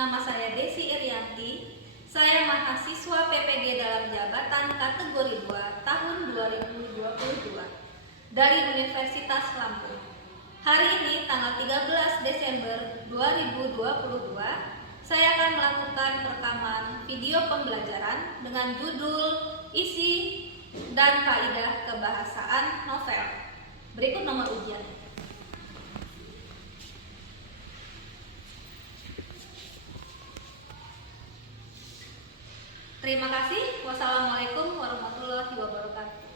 Nama saya Desi Irianti. Saya mahasiswa PPG dalam jabatan kategori 2 tahun 2022 dari Universitas Lampung. Hari ini tanggal 13 Desember 2022, saya akan melakukan rekaman video pembelajaran dengan judul isi dan kaidah kebahasaan novel. Berikut nomor ujian. Terima kasih. Wassalamualaikum warahmatullahi wabarakatuh.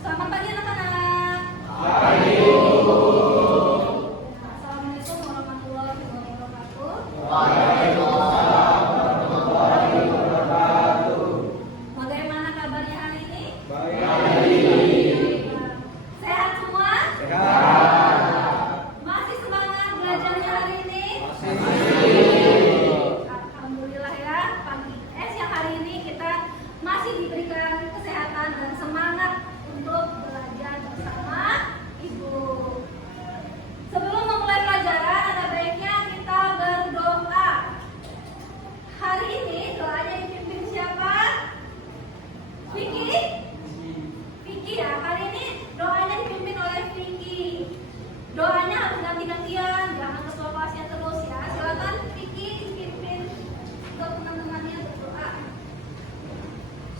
Selamat pagi anak-anak. Assalamualaikum warahmatullahi wabarakatuh. Waalaikumsalam warahmatullahi wabarakatuh. Bagaimana kabarnya hari ini? Baik. Sehat semua? Sehat. Masih semangat belajarnya hari ini? Alhamdulillah ya. Siang hari ini kita masih diberikan kesehatan dan semangat untuk belajar bersama Ibu. Sebelum memulai pelajaran, ada baiknya kita berdoa. Hari ini doanya dipimpin siapa? Vicky? Vicky ya, hari ini doanya dipimpin oleh Vicky. Doanya harus ganti-gantian, jangan ketua kelasnya terus ya. Silakan Vicky dipimpin untuk teman-temannya berdoa.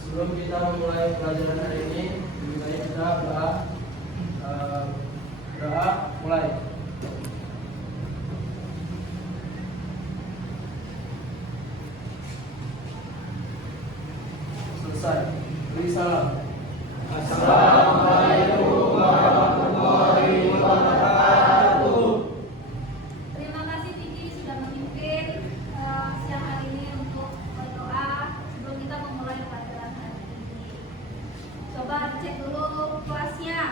Sebelum kita memulai pelajaran hari ini, lebih baik kita berdoa. Doa mulai. Selesai. Beri salam. Assalamualaikum warahmatullahi wabarakatuh. Terima kasih Vicky sudah memimpin siang hari ini untuk berdoa sebelum kita memulai pelajaran hari ini. Coba cek dulu kelasnya.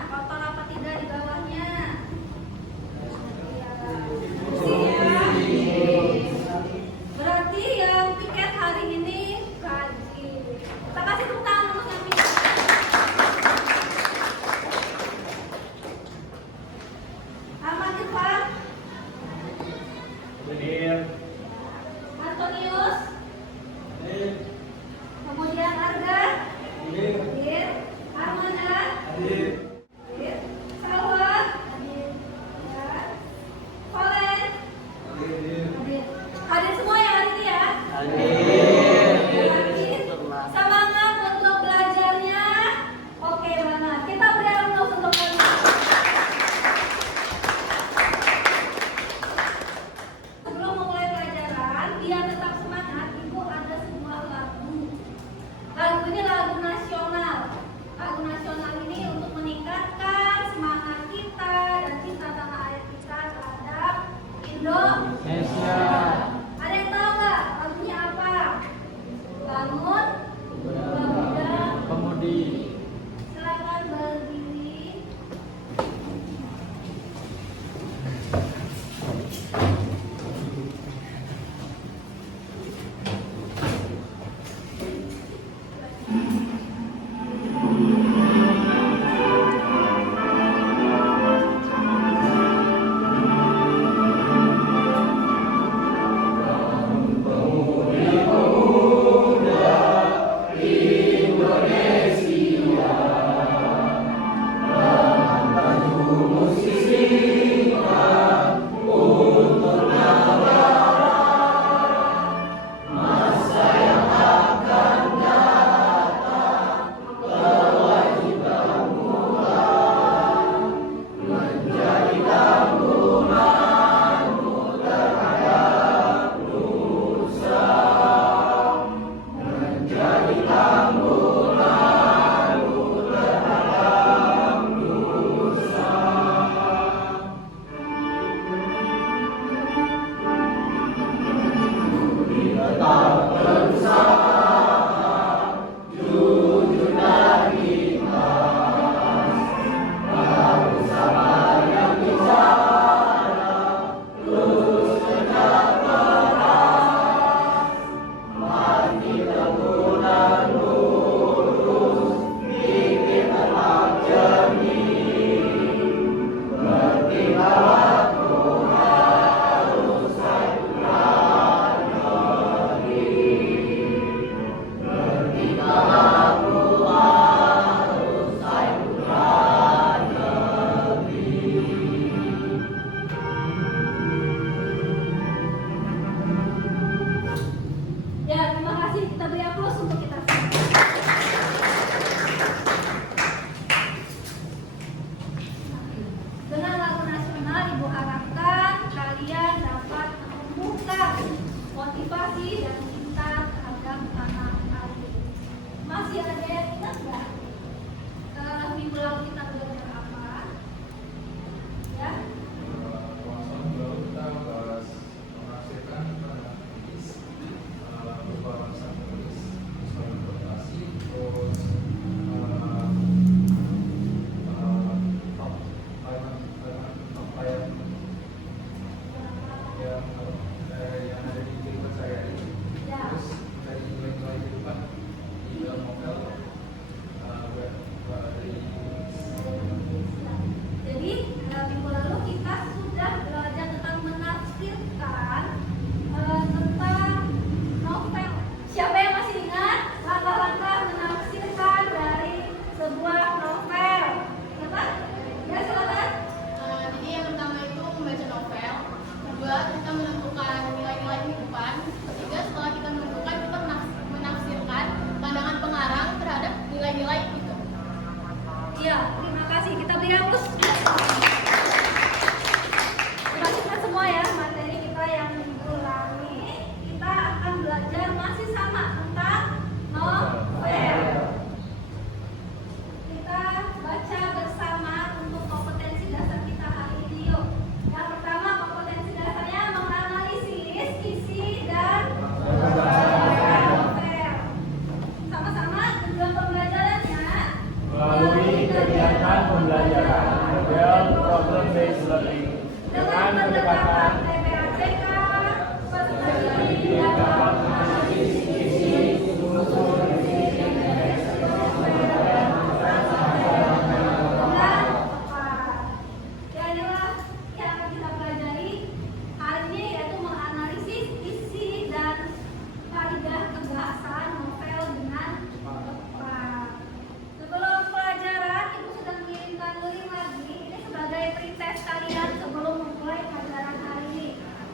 pretest kalian sebelum memulai pelajaran hari ini.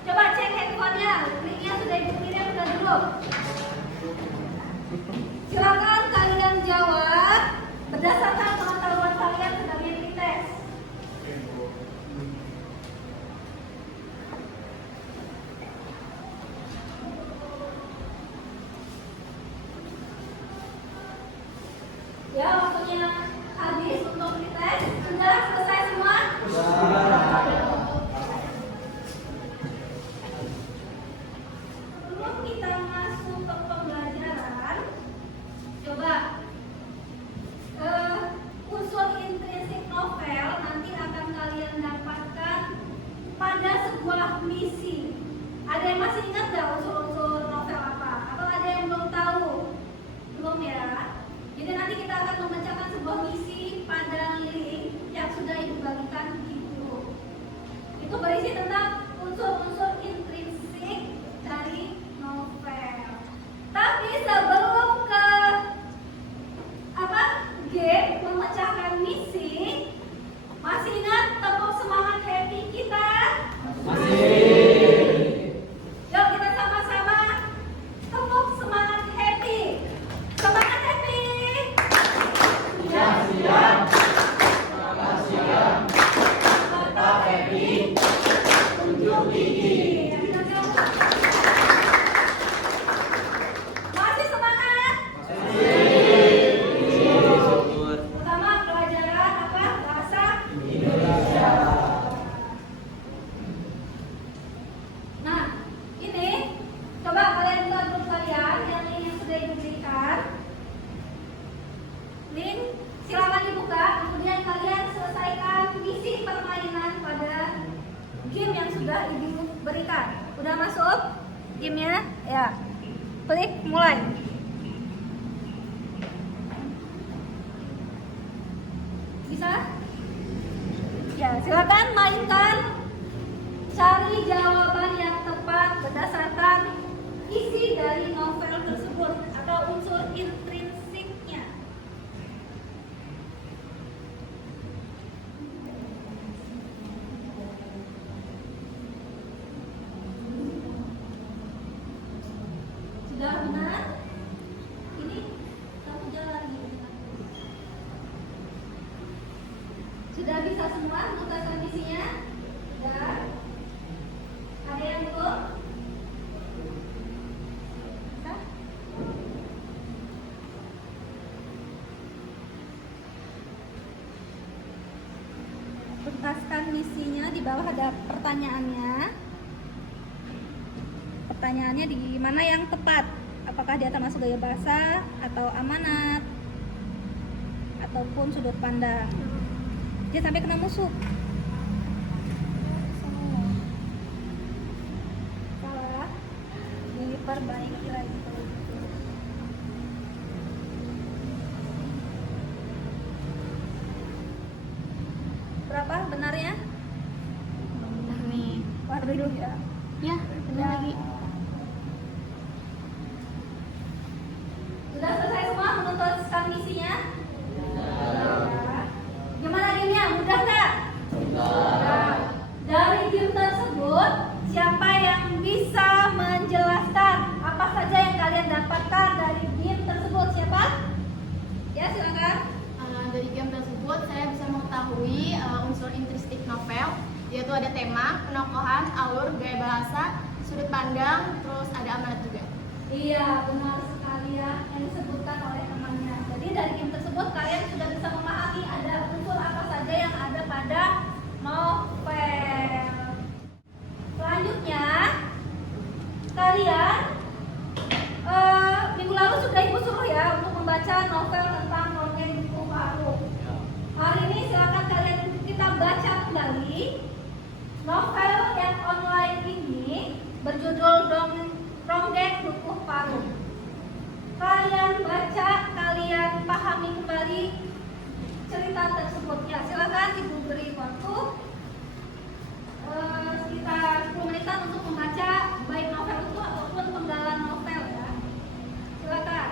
Coba cek handphonenya, linknya sudah ibu kirim ke grup. Silakan kalian jawab berdasarkan pengetahuan kalian sebagai pretest. Ya, waktunya habis untuk pretest. Sudah selesai semua? Sebelum kita masuk ke pembelajaran, coba unsur intrinsik novel nanti akan kalian dapatkan pada sebuah misi. Ada yang masih ingat nggak unsur-unsur novel apa? Atau ada yang belum tahu? Belum ya? Jadi nanti kita akan membacakan sebuah misi pada link yang sudah ibu bagikan di grup. Itu berisi tentang unsur-unsur intrinsik dari novel. Tapi sebelum ke game memecahkan misi, masih ingat tepuk semangat happy kita? Yuk kita sama-sama tepuk semangat happy. Semangat happy. Tetap happy. Unjuk gigi. Masih semangat? Pertama pelajaran apa? Bahasa Indonesia. Nah, ini coba kalian buka grup kalian yang link yang sudah diberikan. Link silakan dibuka, kemudian kalian selesaikan misi permainan pada game yang sudah ibu berikan. Udah masuk gamenya? Ya. Klik mulai. Bisa? Ya, silakan mainkan. Cari jawaban yang tepat berdasarkan isi dari novel tersebut atau unsur intrinsiknya. Sudah benar? Ini kamu jalan lagi. Sudah bisa semua menuntaskan misinya? Sudah? Ada yang belum? Bisa? Tuntaskan misinya, di bawah ada pertanyaannya. Pertanyaannya di mana yang tepat? Apakah dia termasuk gaya bahasa atau amanat ataupun sudut pandang? Dia sampai kena musuh. Salah. Diperbaiki lagi. Berapa benarnya? Benar nih. Waduh ya. Ya, benar lagi. Sudah selesai semua menuntaskan misinya? Gimana gamenya? Mudah nggak? Mudah. Dari game tersebut, siapa yang bisa menjelaskan apa saja yang kalian dapatkan dari game tersebut? Siapa? Ya, silakan. Dari game tersebut saya bisa mengetahui unsur intrinsik novel, yaitu ada tema, penokohan, alur, gaya bahasa, sudut pandang, terus ada amanat juga. Iya, benar sekali ya yang disebutkan oleh temannya. Jadi dari game tersebut kalian sudah bisa memahami ada unsur apa saja yang ada pada novel. Selanjutnya, kalian minggu lalu sudah ibu suruh ya untuk membaca novel tentang Dongeng Buku Paruh. Hari ini silakan kalian kita baca kembali novel yang online ini berjudul Dongeng Buku Paruh. Kalian baca, kalian pahami kembali cerita tersebut. Ya, silakan ibu beri waktu sekitar 10 menitan untuk membaca baik novel itu ataupun penggalan novel ya. Silakan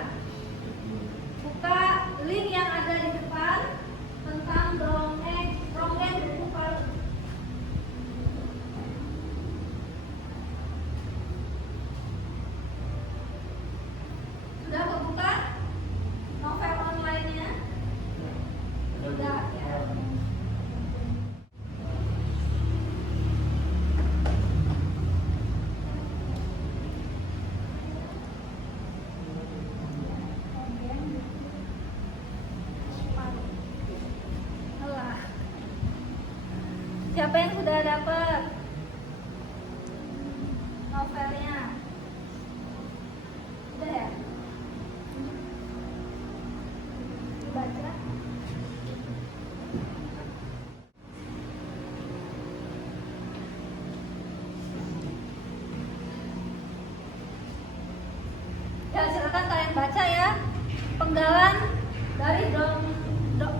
buka link yang ada di depan tentang dongeng buku Siapa yang sudah dapat novelnya? Udah ya? Baca. Ya, silakan kalian baca ya penggalan dari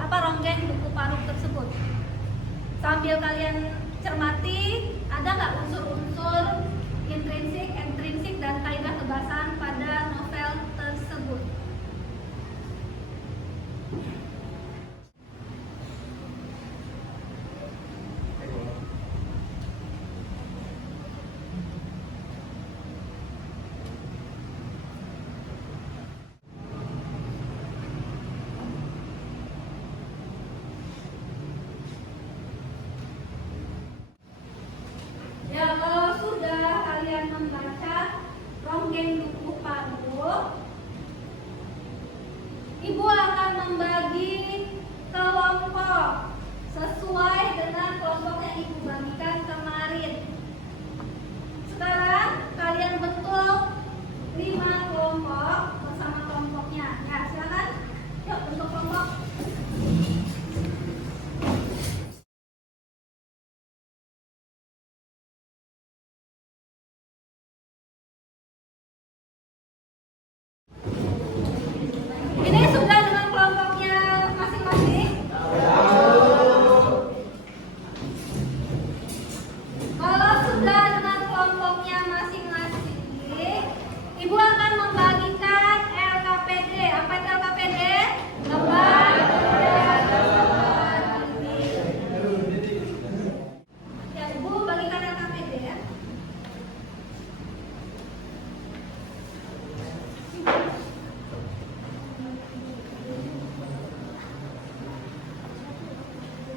ronggeng buku Paruk tersebut. Sambil kalian cermati, ada nggak unsur-unsur intrinsik, ekstrinsik, dan kaidah kebahasaan pada novel tersebut? Ya, kalau sudah kalian membaca ronggeng buku Paruk, Ibu akan membagi kelompok sesuai dengan kelompok yang Ibu bagikan kemarin. Sekarang kalian bentuk 5 kelompok bersama kelompoknya. Ya, silakan. Yuk, bentuk kelompok. Ini sudah dengan kelompoknya masing-masing. Kalau sudah dengan kelompoknya masing-masing, Ibu akan membagikan LKPD. Apa itu LKPD? Lembar. Ya, Ibu bagikan LKPD ya.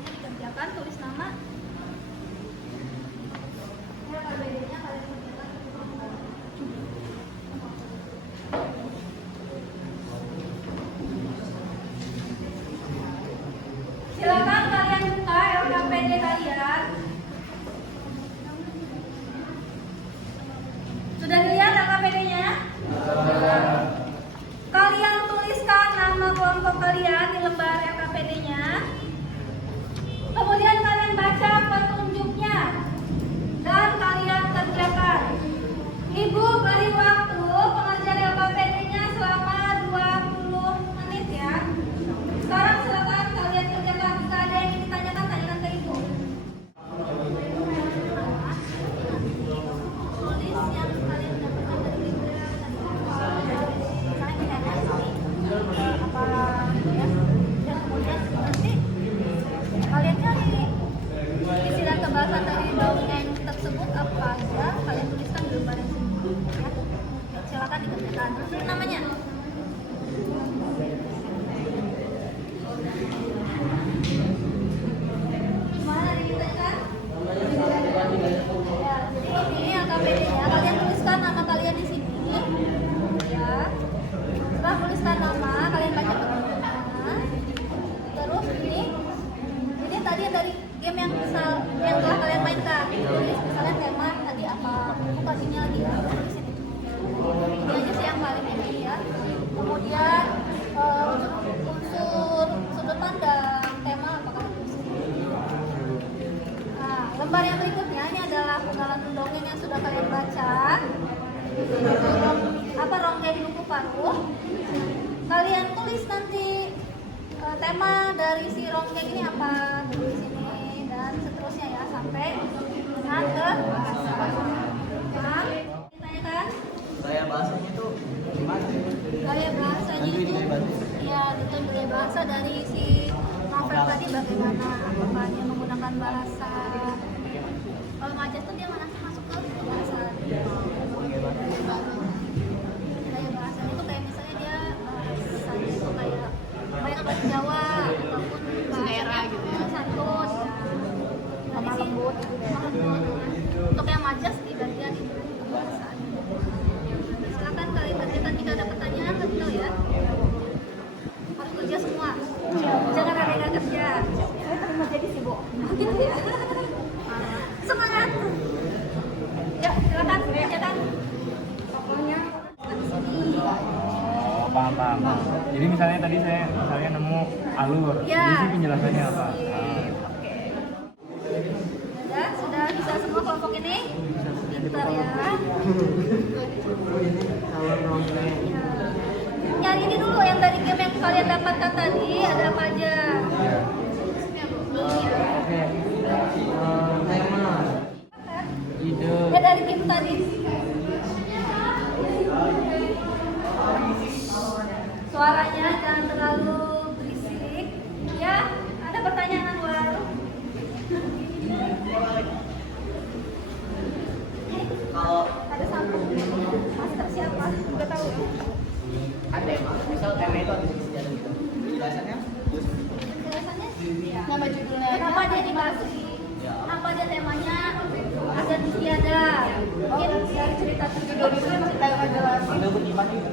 Dikerjakan, tulis nama. Ya, KBD-nya kalian kerjakan. Silakan kalian buka LKPD kalian. Sudah dilihat LKPD-nya? Kalian tuliskan nama kelompok kalian di lembar LKPD-nya. Kemudian kalian baca petunjuknya dan kalian kerjakan. Ibu beri waktu pengerjaan LKPD-nya selama 20 menit ya. Sekarang silakan kalian kerjakan. Jika ada yang ingin ditanyakan, tanyakan ke Ibu. Tulis yang kalian dapatkan dari Ibu. Misalnya kita ada apa ya. Dan kemudian nanti kalian cari istilah kebahasaan dari dongeng tersebut apa aja, kalian tuliskan di lembar yang sini ya. Silakan dikerjakan. Terus namanya. Gimana ditanyakan? Ya, jadi ini LKPD-nya. Kalian tuliskan nama kalian di sini. Ya. Setelah tuliskan nama, kalian baca petunjuknya. Terus ini tadi dari game yang telah kalian mainkan. Misalnya tema tadi apa? Bukan ini lagi ya. Di sini. Ini aja sih yang paling ini ya. Kemudian unsur sudut pandang, tema apakah di sini. Nah, lembar yang berikutnya ini adalah penggalan dongeng yang sudah kalian baca. Apa ronggeng buku Paruk. Kalian tulis nanti tema dari si ronggeng ini apa di sini dan seterusnya ya sampai dengan ke bahasa. Nah, ditanyakan? Saya bahasanya itu gimana? Gaya bahasanya itu ya detail gaya bahasa dari si novel tadi bagaimana? Apakah dia menggunakan bahasa? Kalau Majas tuh dia mana masuk ke bahasa. Gaya bahasanya itu kayak misalnya dia bahasanya itu kayak banyak bahasa Jawa ataupun bahasa daerah gitu ya. santun lemah lembut untuk yang Majas di bagian bahasa. Silakan kalian kerjakan jika ada pertanyaan, kasih tahu ya. Harus kerja semua, jangan ada yang nggak kerja. Saya terima jadi sibuk gitu ya. paham. Jadi misalnya tadi saya nemu alur, Ya. jadi sih penjelasannya apa? Oke. Sudah bisa semua kelompok ini? Pintar ya. Ini alur ronggeng. Nyari ini dulu yang dari game yang kalian dapatkan tadi ada apa aja? Iya. Oke. Tema. Ide. Ya dari game tadi. Suaranya jangan terlalu berisik. Ya, ada pertanyaan War? Ada satu. Master siapa? Juga tahu ya? Misal tema itu ada di sini ada gitu. Penjelasannya? Penjelasannya? Nama judulnya Kenapa dia dibahas? Kenapa dia temanya ada tiada? Mungkin dari cerita judul itu masih tahu jelas. Ambil kutipan juga.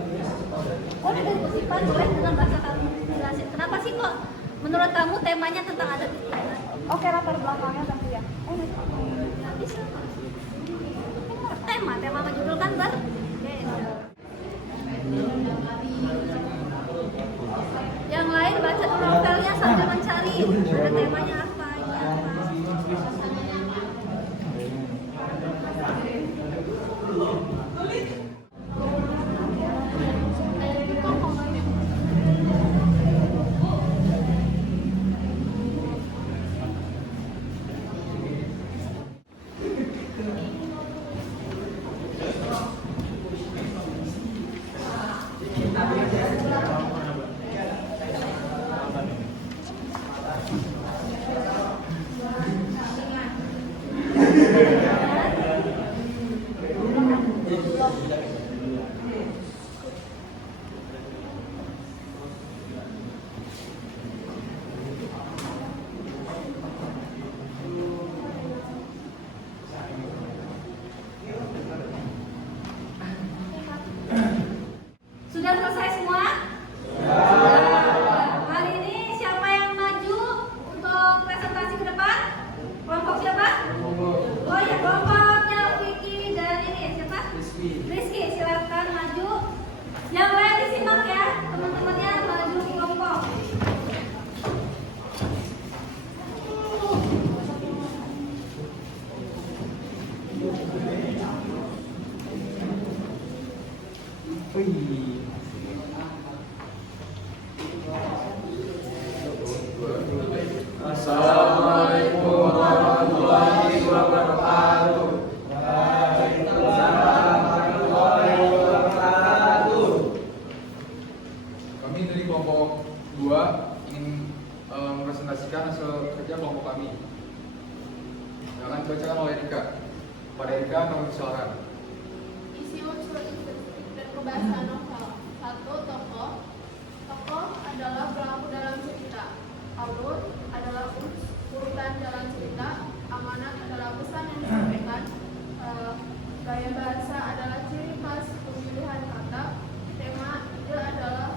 Oh, dari kutipan boleh dengan bahasa kamu jelasin. Kenapa sih kok menurut kamu temanya tentang adat istiadat? Oke, latar belakangnya tentu ya. Nanti siapa? Tema sama judul kan berbeda. Yang lain baca dulu novelnya sambil mencari ada temanya apa, ini apa. Sudah selesai semua? Hari ini siapa yang maju untuk presentasi ke depan? Kelompok siapa? Oh ya, kelompoknya Vicky dan ini siapa? Rizky, silakan maju. Yang lain disimak ya, teman-temannya maju kelompok. Assalamualaikum warahmatullahi wabarakatuh. Kami dari kelompok 2 ingin mempresentasikan hasil kerja kelompok kami. Akan dibacakan oleh Erika. Pada Erika kami persilakan. Isi unsur intrinsik dan kebahasaan novel. 1. Tokoh. Tokoh adalah pelaku dalam cerita. Alur adalah urutan dalam cerita. Amanat adalah pesan yang disampaikan. Gaya bahasa adalah ciri khas pemilihan kata. Tema ide adalah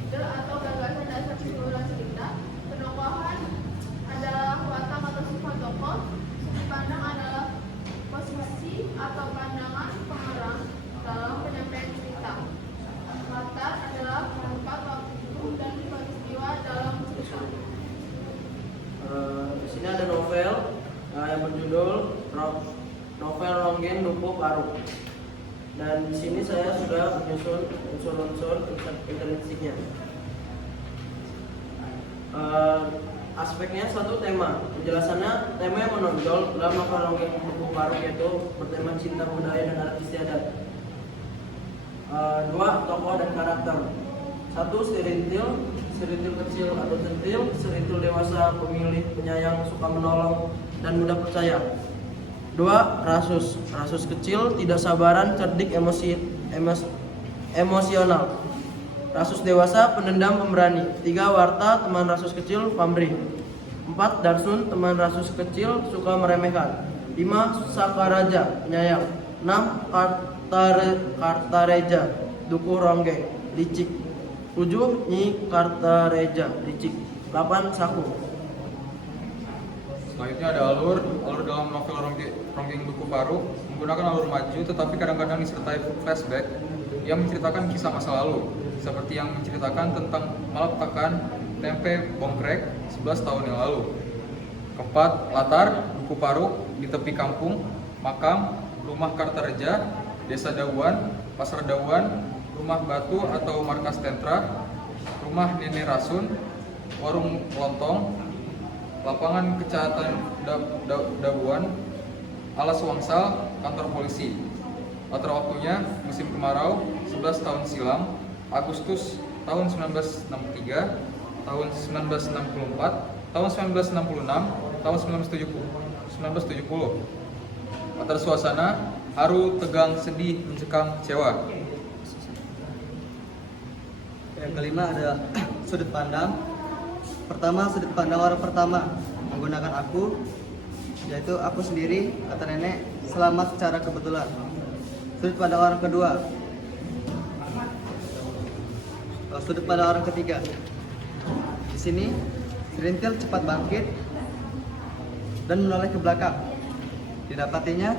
ide atau gagasan dasar keseluruhan cerita. Penokohan adalah watak atau sifat tokoh. Sudut pandang adalah posisi atau pandangan pengarang dalam penyampaian cerita. Latar adalah tempat waktu dan peristiwa dalam cerita. Di sini ada novel yang berjudul Novel Ronggeng Dukuh Paruh. Dan di sini saya sudah menyusun unsur-unsur intrinsiknya. Aspeknya satu tema. Penjelasannya tema yang menonjol dalam novel Ronggeng Dukuh Paruh yaitu bertema cinta budaya dan adat istiadat. 2. Tokoh dan karakter. 1. Serintil kecil atau centil, serintil dewasa, pemilih, penyayang, suka menolong, dan mudah percaya. 2. Rasus kecil, tidak sabaran, cerdik, emosional. Rasus dewasa, pendendam, pemberani. 3. Warta, teman rasus kecil, pamrih. 4. Darsun, teman rasus kecil, suka meremehkan. 5. Sakaraja, penyayang. 6. Kartareja, dukuh ronggeng, licik. 7. Nyi Kartareja, licik. 8. Saku. Selanjutnya ada alur dalam novel Ronggeng Dukuh Paruh menggunakan alur maju tetapi kadang-kadang disertai flashback yang menceritakan kisah masa lalu. seperti yang menceritakan tentang malapetakan tempe bongkrek 11 tahun yang lalu. Keempat, latar Duku Paruk di tepi kampung, makam, rumah Kartareja, desa Dauan, pasar Dauan, rumah batu atau markas tentra, rumah Nenek Rasun, warung lontong, lapangan kecamatan Dauan, alas Wangsal, kantor polisi. Latar waktunya musim kemarau 11 tahun silam, Agustus tahun 1963, tahun 1964, tahun 1966, tahun 1970. Latar suasana haru, tegang, sedih, mencekam, kecewa. Yang kelima ada sudut pandang. Pertama, sudut pandang orang pertama menggunakan aku, yaitu aku sendiri, kata nenek, selamat secara kebetulan. Sudut pandang orang kedua. Sudut pandang orang ketiga. Di sini, Serintil cepat bangkit dan menoleh ke belakang. Didapatinya,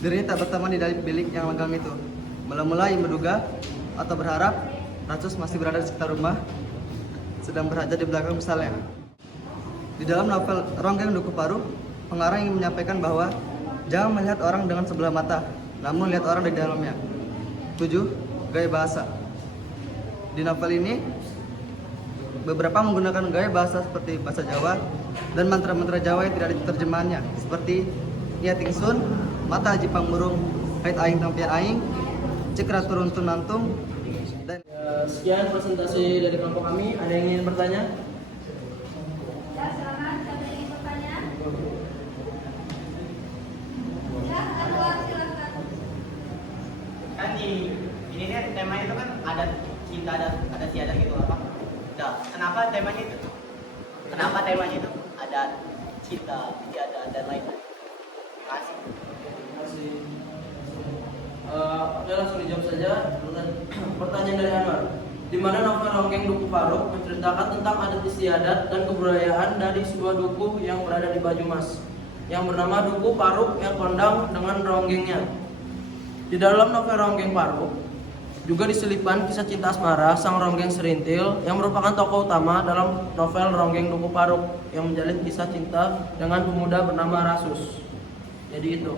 dirinya tak berteman di dalam bilik yang lenggang itu. Mula-mula ia menduga atau berharap Rasus masih berada di sekitar rumah, sedang berhajat di belakang misalnya. Di dalam novel Ronggeng Duku Paruk, pengarang ingin menyampaikan bahwa jangan melihat orang dengan sebelah mata, namun lihat orang di dalamnya. 7. Gaya bahasa. Di novel ini, beberapa menggunakan gaya bahasa seperti bahasa Jawa dan mantra-mantra Jawa yang tidak ada terjemahannya, seperti Ia Tingsun, Mata Haji Pangmurung, Kait Aing Tampian Aing, Cekra Turun Tunantung, dan Sekian presentasi dari kelompok kami. Ada yang ingin bertanya? Ya, silakan. Siapa yang ingin bertanya? Ya, Anwar, silakan. Kan ini nih temanya itu kan ada cinta, ada tiada gitu apa? Nah, kenapa temanya itu? Kenapa temanya itu ada cinta, tiada dan lain-lain? Kasih. Oke, langsung dijawab saja. Pertanyaan dari Anwar. Di mana novel Ronggeng Duku Paruk menceritakan tentang adat istiadat dan kebudayaan dari sebuah duku yang berada di Banyumas, yang bernama Duku Paruk yang kondang dengan ronggengnya. Di dalam novel Ronggeng Paruk juga diselipkan kisah cinta asmara sang ronggeng Serintil yang merupakan tokoh utama dalam novel Ronggeng Duku Paruk yang menjalin kisah cinta dengan pemuda bernama Rasus. Jadi itu.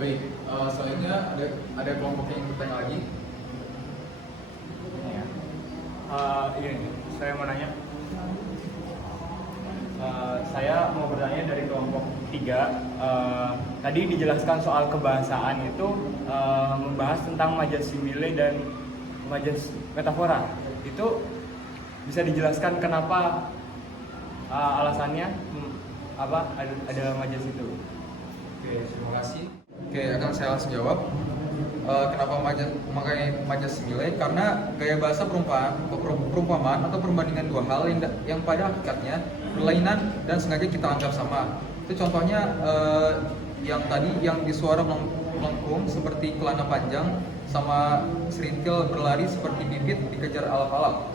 Baik, selanjutnya ada kelompok yang bertanya lagi. Ini saya mau nanya. Saya mau bertanya dari kelompok 3. Tadi dijelaskan soal kebahasaan itu membahas tentang majas simile dan majas metafora. Itu bisa dijelaskan kenapa alasannya apa ada majas itu? Oke, terima kasih. Oke, akan saya langsung jawab. Kenapa memakai majas simile? Karena gaya bahasa perumpamaan atau perbandingan dua hal yang pada hakikatnya berlainan dan sengaja kita anggap sama. Itu contohnya yang tadi yang di suara melengkung seperti kelana panjang sama Serintil berlari seperti bibit dikejar alap-alap.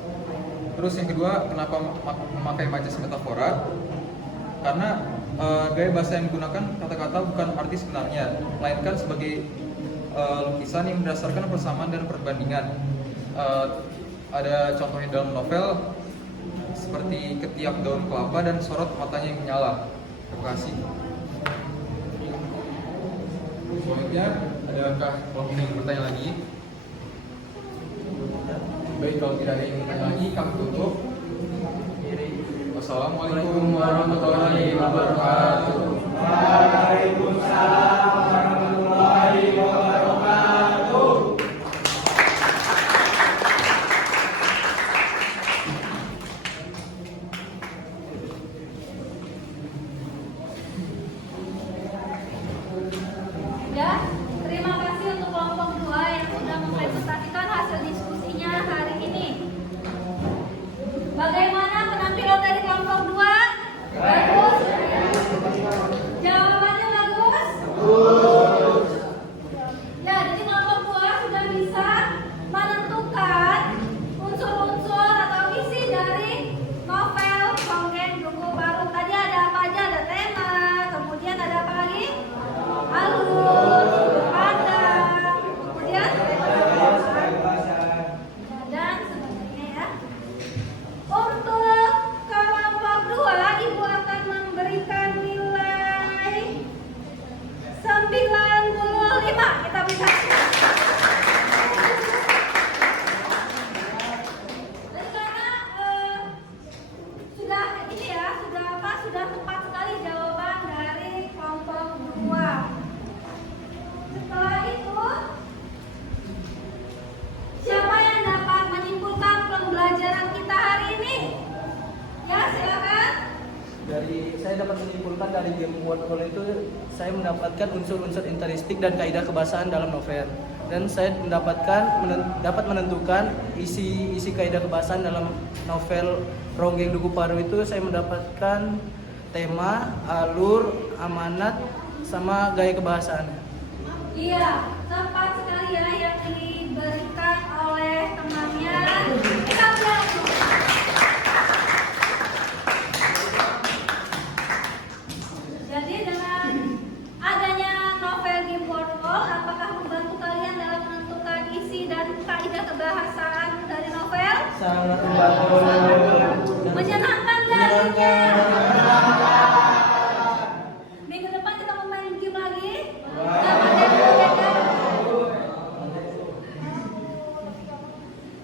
Terus yang kedua, kenapa memakai majas metafora? Karena gaya bahasa yang digunakan kata-kata bukan arti sebenarnya, melainkan sebagai lukisan yang berdasarkan persamaan dan perbandingan. Ada contohnya dalam novel seperti ketiak daun kelapa dan sorot matanya yang menyala. Terima kasih. Selanjutnya, adakah kelompok yang bertanya lagi? Baik, kalau tidak ada yang bertanya lagi, kami tutup. Wassalamualaikum warahmatullahi wabarakatuh. Waalaikumsalam warahmatullahi wabarakatuh. Ya, terima kasih untuk kelompok 2 yang sudah mempresentasikan hasil diskusinya hari ini. Bagaimana penampilan dari kelompok 2? Bagus. Jawabannya bagus. saya dapat menyimpulkan dari game Wordfall itu saya mendapatkan unsur-unsur interistik dan kaidah kebahasaan dalam novel. Dan saya dapat menentukan isi kaidah kebahasaan dalam novel Ronggeng Duku Paru itu. Saya mendapatkan tema, alur, amanat, sama gaya kebahasaannya. Iya, tepat sekali ya yang diberikan oleh temannya. Jadi dengan adanya novel Game Wordfall, apakah membantu kalian dalam menentukan isi dan kaidah kebahasaan dari novel? Sangat membantu. Menyenangkan darinya. Minggu depan kita mau main game lagi.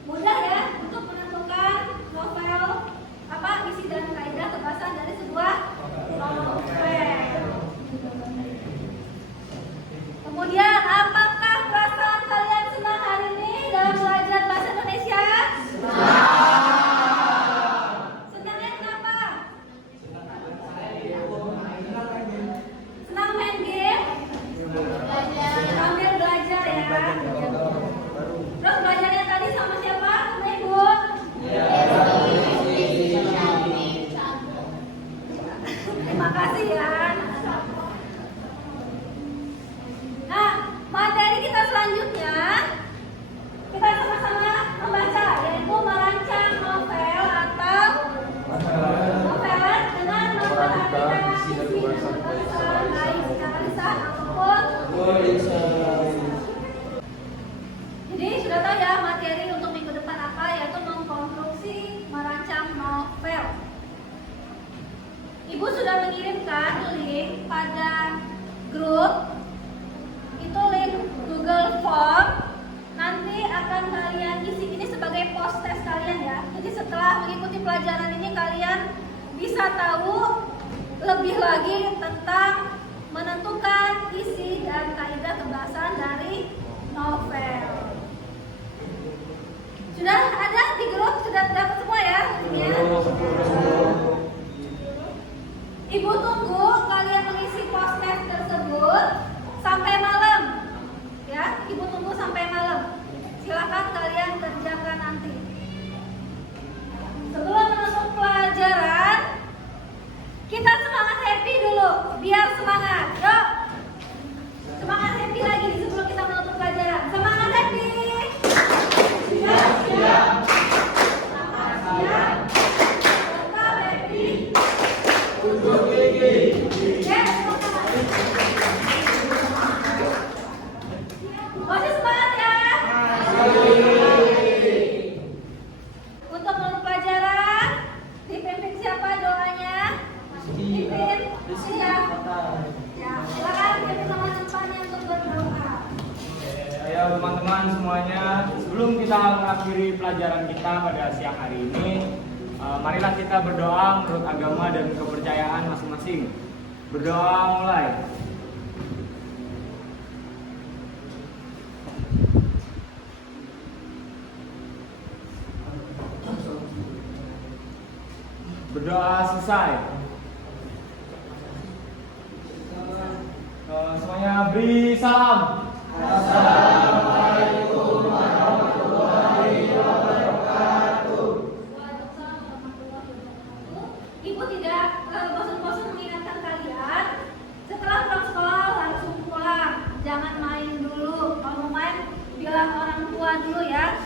Mudah ya untuk menentukan novel apa isi dan kaidah kebahasaan dari sebuah novel. Kemudian apakah perasaan kalian senang hari ini dalam belajar bahasa Indonesia? Senangnya kenapa? Senang main game? Sambil belajar ya. Terus belajarnya tadi sama siapa? Sama Ibu? Terima kasih ya. Nah, materi kita selanjutnya kita sama-sama membaca, yaitu merancang novel atau novel dengan memperhatikan isi dan kebahasan baik secara lisan ataupun. Jadi sudah tahu ya materi untuk minggu depan apa, yaitu mengkonstruksi merancang novel. Ibu sudah mengirimkan link pada grup, itu link Google Form. Nanti akan kalian isi ini sebagai post test kalian ya. Jadi setelah mengikuti pelajaran ini kalian bisa tahu lebih lagi tentang menentukan isi dan kaidah kebahasaan dari novel. Sudah ada di grup, sudah dapat semua ya? Ibu tunggu kalian mengisi post test tersebut sampai malam. Ya, Ibu tunggu sampai malam. Silakan kalian kerjakan nanti. Sebelum menutup pelajaran, kita semangat happy dulu, biar semangat. Yuk, semangat happy lagi sebelum kita menutup pelajaran. Semangat happy. Siap, siap. Selamat siap. Tetap happy. Untuk gigi. Masih semangat ya. Untuk menutup pelajaran, dipimpin siapa doanya? Dipimpin siap. Ya, silakan pimpin sama depannya untuk berdoa. Ayo teman-teman semuanya, sebelum kita mengakhiri pelajaran kita pada siang hari ini, marilah kita berdoa menurut agama dan kepercayaan masing-masing. Berdoa mulai. Berdoa selesai. Semuanya beri salam. Assalamualaikum warahmatullahi wabarakatuh. Ibu tidak bosan-bosan mengingatkan kalian, setelah pulang sekolah langsung pulang, jangan main dulu. Kalau mau main bilang orang tua dulu ya.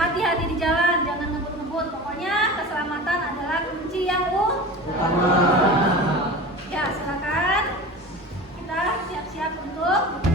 Hati-hati di jalan, jangan ngebut-ngebut. Pokoknya keselamatan adalah kunci yang utama. Ya, silakan kita siap-siap untuk